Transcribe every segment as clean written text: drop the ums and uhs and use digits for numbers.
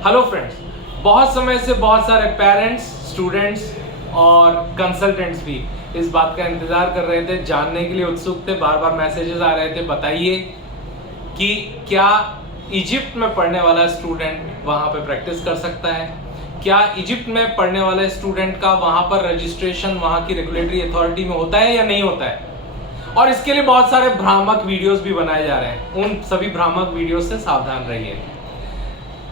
Hello friends, बहुत समय से बहुत सारे पेरेंट्स, स्टूडेंट्स और कंसल्टेंट्स भी इस बात का इंतजार कर रहे थे, जानने के लिए उत्सुक थे। बार बार मैसेजेस आ रहे थे, बताइए कि क्या इजिप्ट में पढ़ने वाला स्टूडेंट वहां पे प्रैक्टिस कर सकता है, क्या इजिप्ट में पढ़ने वाले स्टूडेंट का वहां पर रजिस्ट्रेशन वहां की रेगुलेटरी अथॉरिटी में होता है या नहीं होता है। और इसके लिए बहुत सारे भ्रामक वीडियोस भी बनाए जा रहे हैं। उन सभी भ्रामक वीडियोस से सावधान रहिए।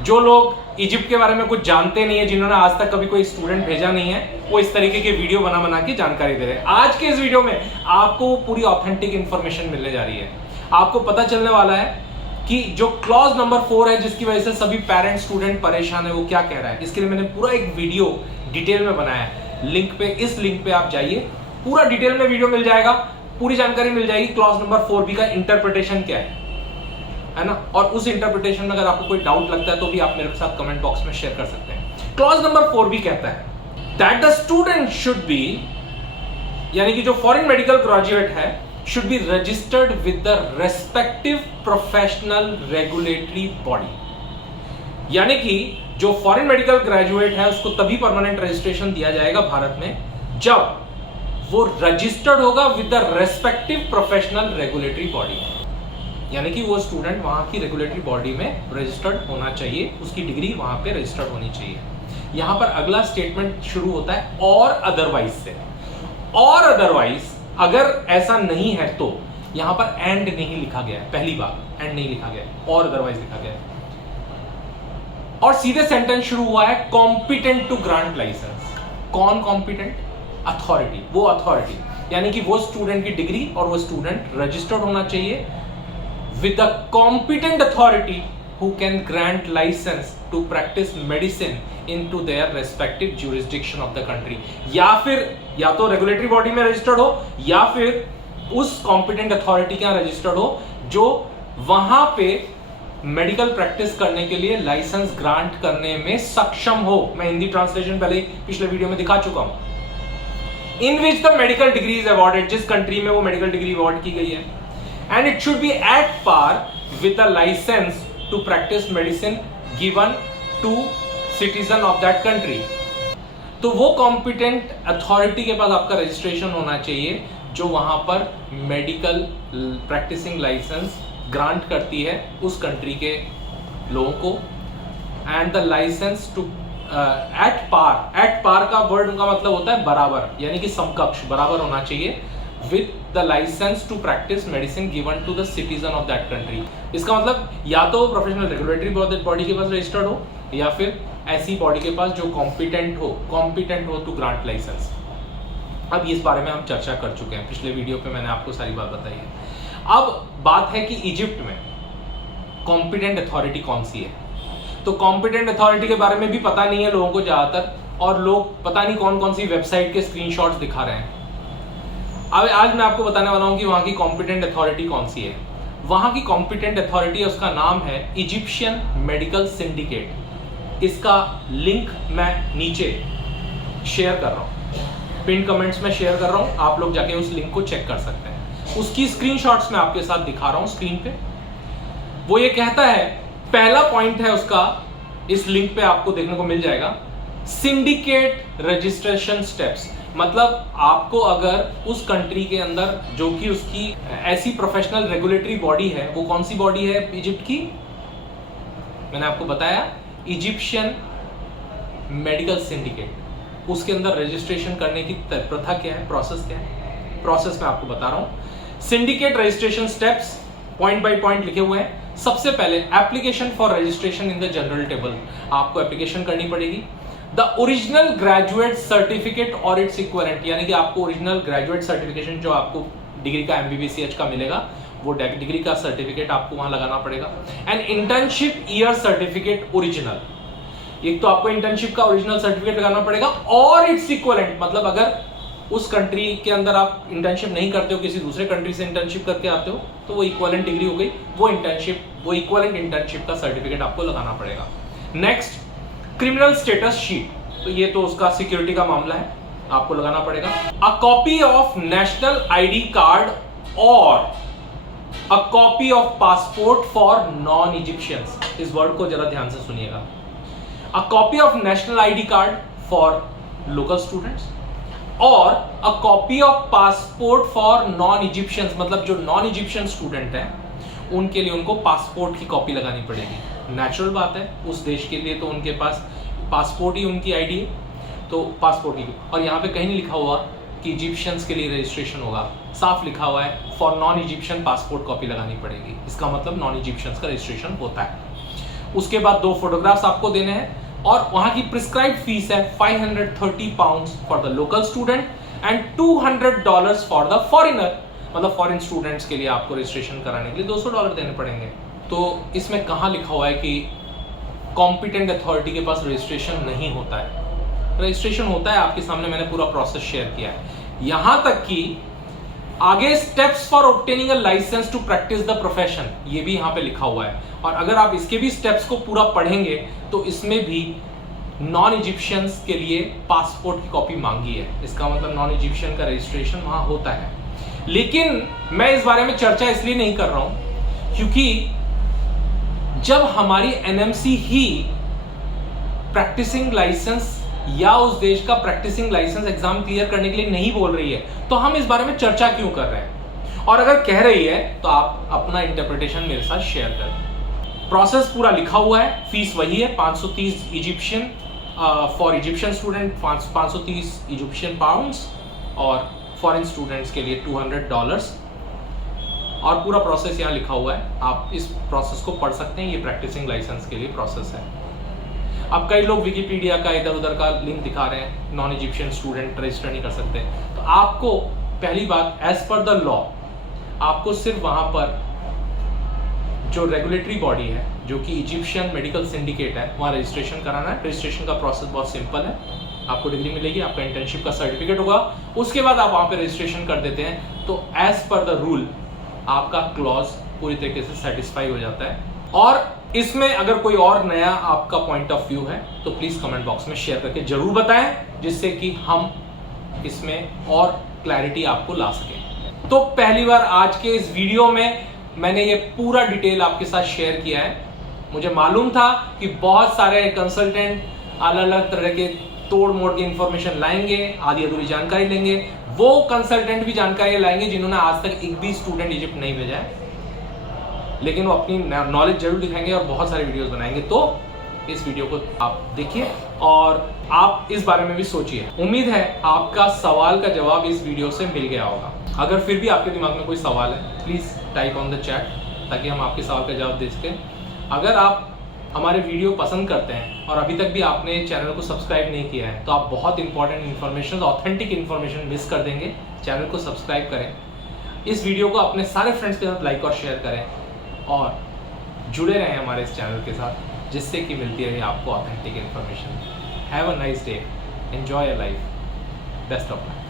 जो लोग इजिप्ट के बारे में कुछ जानते नहीं है, जिन्होंने आज तक कभी कोई स्टूडेंट भेजा नहीं है, वो इस तरीके के वीडियो बना बना के जानकारी दे रहे हैं। आज के इस वीडियो में आपको पूरी ऑथेंटिक इंफॉर्मेशन मिलने जा रही है। आपको पता चलने वाला है कि जो क्लॉज नंबर 4 है, जिसकी वजह से सभी पेरेंट्स स्टूडेंट परेशान है, वो क्या कह रहा है। इसके लिए मैंने पूरा एक वीडियो डिटेल में बनाया है। इस लिंक पे आप जाइए, पूरा डिटेल में वीडियो मिल जाएगा, पूरी जानकारी मिल जाएगी। क्लॉज नंबर 4B का इंटरप्रिटेशन क्या है ना। और उस इंटरप्रिटेशन में अगर आपको कोई डाउट लगता है तो भी आप मेरे साथ कमेंट बॉक्स में शेयर कर सकते हैं। क्लॉज नंबर 4B कहता है that the student should be, यानी कि जो फॉरेन मेडिकल ग्रेजुएट है, should be registered with the respective professional regulatory body. यानी कि जो फॉरेन मेडिकल ग्रेजुएट है उसको तभी परमानेंट रजिस्ट्रेशन दिया जाएगा भारत में जब वो रजिस्टर्ड होगा with the respective professional regulatory body. यानी कि वो स्टूडेंट वहां की रेगुलेटरी बॉडी में रजिस्टर्ड होना चाहिए, उसकी डिग्री वहां पे रजिस्टर्ड होनी चाहिए। यहां पर अगला स्टेटमेंट शुरू होता है और अदरवाइज से। और अदरवाइज अगर ऐसा नहीं है तो यहां पर एंड नहीं लिखा गया है। पहली बार एंड नहीं लिखा गया है, और अदरवाइज लिखा गया है। और सीधे सेंटेंस शुरू हुआ है कॉम्पिटेंट टू ग्रांट लाइसेंस। कौन कॉम्पिटेंट? अथॉरिटी। वो अथॉरिटी यानी कि वो स्टूडेंट की डिग्री और वो स्टूडेंट रजिस्टर्ड होना चाहिए with a competent authority who can grant license to practice medicine into their respective jurisdiction of the country। या तो रेगुलेटरी बॉडी में रजिस्टर्ड हो या फिर उस कॉम्पिटेंट अथॉरिटी के यहां रजिस्टर्ड हो जो वहां पे मेडिकल प्रैक्टिस करने के लिए लाइसेंस ग्रांट करने में सक्षम हो। मैं हिंदी ट्रांसलेशन पहले पिछले वीडियो में दिखा चुका हूं। In which the medical degree is awarded, जिस कंट्री में वो मेडिकल डिग्री अवॉर्ड की गई है, and it should be at par with the license to practice medicine given to citizen of that country। तो वो competent authority के पास आपका registration होना चाहिए जो वहां पर मेडिकल प्रैक्टिसिंग लाइसेंस ग्रांट करती है उस कंट्री के लोगों को। And the licence to at par का वर्ड का मतलब होता है बराबर, यानी कि समकक्ष, बराबर होना चाहिए with the license to practice medicine given to the citizen of that country। इसका मतलब या तो प्रोफेशनल रेगुलेटरी बॉडी के पास रजिस्टर्ड हो या फिर ऐसी बॉडी के पास जो कॉम्पिटेंट हो टू ग्रांट लाइसेंस। अब इस बारे में हम चर्चा कर चुके हैं, पिछले वीडियो पे मैंने आपको सारी बात बताई है। अब बात है कि इजिप्ट में कॉम्पिटेंट अथॉरिटी कौन सी है। तो कॉम्पिटेंट अथॉरिटी के बारे में भी पता नहीं है लोगों को ज्यादातर, और लोग पता नहीं कौन कौन सी वेबसाइट के स्क्रीनशॉट्स दिखा रहे हैं। अब आज मैं आपको बताने वाला हूं कि वहां की कॉम्पिटेंट अथॉरिटी कौन सी है। वहां की कॉम्पिटेंट अथॉरिटी, उसका नाम है इजिप्शियन मेडिकल सिंडिकेट। इसका लिंक मैं नीचे शेयर कर रहा हूं, पिन कमेंट्स में शेयर कर रहा हूं, आप लोग जाके उस लिंक को चेक कर सकते हैं। उसकी स्क्रीनशॉट्स मैं आपके साथ दिखा रहा हूं स्क्रीन पे। वो ये कहता है, पहला पॉइंट है उसका, इस लिंक पे आपको देखने को मिल जाएगा, सिंडिकेट रजिस्ट्रेशन स्टेप्स। मतलब आपको अगर उस कंट्री के अंदर जो कि उसकी ऐसी प्रोफेशनल रेगुलेटरी बॉडी है, वो कौन सी बॉडी है इजिप्ट की? मैंने आपको बताया इजिप्शियन मेडिकल सिंडिकेट। उसके अंदर रजिस्ट्रेशन करने की प्रथा क्या है, प्रोसेस क्या है, प्रोसेस मैं आपको बता रहा हूं। Syndicate registration steps point by point लिखे हुए हैं। सबसे पहले application for registration in the general table, आपको एप्लीकेशन करनी पड़ेगी। द ओरिजिनल ग्रेजुएट सर्टिफिकेट और इट्स इक्विवेलेंट, यानी कि आपको ओरिजिनल ग्रेजुएट सर्टिफिकेशन जो आपको डिग्री का MBBCH का मिलेगा, वो डिग्री का सर्टिफिकेट आपको वहां लगाना पड़ेगा। And internship year certificate original, एक तो आपको इंटर्नशिप का ओरिजिनल सर्टिफिकेट लगाना पड़ेगा, और इट्स इक्विवेलेंट मतलब अगर उस कंट्री के अंदर आप इंटर्नशिप नहीं करते हो, किसी दूसरे कंट्री से इंटर्नशिप करके आते हो, तो वो इक्विवेलेंट डिग्री हो गई, वो इक्विवेलेंट इंटर्नशिप का सर्टिफिकेट आपको लगाना पड़ेगा। नेक्स्ट, क्रिमिनल स्टेटस शीट, तो ये तो उसका सिक्योरिटी का मामला है, आपको लगाना पड़ेगा। A copy of national ID card और a copy of passport for non Egyptians. इस वर्ड को जरा ध्यान से सुनिएगा। a copy of national ID card for local students और a copy of passport for non-Egyptians, मतलब जो non-Egyptian स्टूडेंट हैं उनके लिए उनको पासपोर्ट की कॉपी लगानी पड़ेगी। नेचुरल बात है, उस देश के लिए तो उनके पास पासपोर्ट ही उनकी आईडी है, तो पासपोर्ट की। और यहाँ पे कहीं नहीं लिखा हुआ कि इजिप्शियंस के लिए रजिस्ट्रेशन होगा, साफ लिखा हुआ है for non Egyptian passport copy लगानी पड़ेगी। इसका मतलब नॉन इजिप्शियंस का रजिस्ट्रेशन होता है। उसके बाद 2 फोटोग्राफ्स आपको देने हैं और वहां की प्रिस्क्राइब फीस है 530 pounds for the local student and $200 for the foreigner, मतलब फॉरेन स्टूडेंट्स के लिए आपको रजिस्ट्रेशन कराने के लिए $200 देने पड़ेंगे। तो इसमें कहाँ लिखा हुआ है कि कॉम्पिटेंट अथॉरिटी के पास रजिस्ट्रेशन नहीं होता है? रजिस्ट्रेशन होता है, आपके सामने मैंने पूरा प्रोसेस शेयर किया है। यहां तक कि आगे steps for obtaining a licence to practise the profession, ये भी यहां पे लिखा हुआ है। और अगर आप इसके भी स्टेप्स को पूरा पढ़ेंगे तो इसमें भी नॉन इजिप्शियंस के लिए पासपोर्ट की कॉपी मांगी है। इसका मतलब नॉन इजिप्शियन का रजिस्ट्रेशन वहां होता है। लेकिन मैं इस बारे में चर्चा इसलिए नहीं कर रहा हूं क्योंकि जब हमारी एनएमसी ही प्रैक्टिसिंग लाइसेंस या उस देश का प्रैक्टिसिंग लाइसेंस एग्जाम क्लियर करने के लिए नहीं बोल रही है, तो हम इस बारे में चर्चा क्यों कर रहे हैं? और अगर कह रही है तो आप अपना इंटरप्रिटेशन मेरे साथ शेयर करें। प्रोसेस पूरा लिखा हुआ है, फीस वही है 530 Egyptian for Egyptian student 530 Egyptian pounds और फॉरेन स्टूडेंट्स के लिए $200। और पूरा प्रोसेस यहाँ लिखा हुआ है, आप इस प्रोसेस को पढ़ सकते हैं। ये प्रैक्टिसिंग लाइसेंस के लिए प्रोसेस है। अब कई लोग विकिपीडिया का इधर उधर का लिंक दिखा रहे हैं, नॉन इजिप्शियन स्टूडेंट रजिस्टर नहीं कर सकते। तो आपको पहली बात, एज पर द लॉ आपको सिर्फ वहां पर जो रेगुलेटरी बॉडी है जो कि इजिप्शियन मेडिकल सिंडिकेट है वहां रजिस्ट्रेशन कराना है। रजिस्ट्रेशन का प्रोसेस बहुत सिंपल है, आपको डिग्री मिलेगी, आपका इंटर्नशिप का सर्टिफिकेट होगा, उसके बाद आप वहां पे रजिस्ट्रेशन कर देते हैं तो एज पर द रूल आपका क्लॉज पूरी तरीके से सेटिस्फाई हो जाता है। और इसमें अगर कोई और नया आपका पॉइंट ऑफ व्यू है तो प्लीज कमेंट बॉक्स में शेयर करके जरूर बताएं, जिससे कि हम इसमें और क्लैरिटी आपको ला सकें। तो पहली बार आज के इस वीडियो में मैंने ये पूरा डिटेल आपके साथ शेयर किया है। मुझे मालूम था कि बहुत सारे कंसल्टेंट अलग अलग तरह के तोड़ मोड़ के इंफॉर्मेशन लाएंगे, आधी अधूरी जानकारी लेंगे। वो कंसल्टेंट भी जानकारी लाएंगे जिन्होंने आज तक एक भी स्टूडेंट इजिप्ट नहीं भेजा है, लेकिन वो अपनी नॉलेज जरूर दिखाएंगे और बहुत सारे वीडियोस बनाएंगे। तो इस वीडियो को आप देखिए और आप इस बारे में भी सोचिए। उम्मीद है आपका सवाल का जवाब इस वीडियो से मिल गया होगा। अगर फिर भी आपके दिमाग में कोई सवाल है please type on the chat, ताकि हम आपके सवाल का जवाब दे सकें। अगर आप हमारे वीडियो पसंद करते हैं और अभी तक भी आपने चैनल को सब्सक्राइब नहीं किया है तो आप बहुत important information, authentic information miss कर देंगे। चैनल को सब्सक्राइब करें, इस वीडियो को अपने सारे फ्रेंड्स के साथ लाइक और शेयर करें और जुड़े रहें हमारे इस चैनल के साथ, जिससे कि मिलती रहे आपको authentic information. Have a nice day, enjoy your life, best of luck.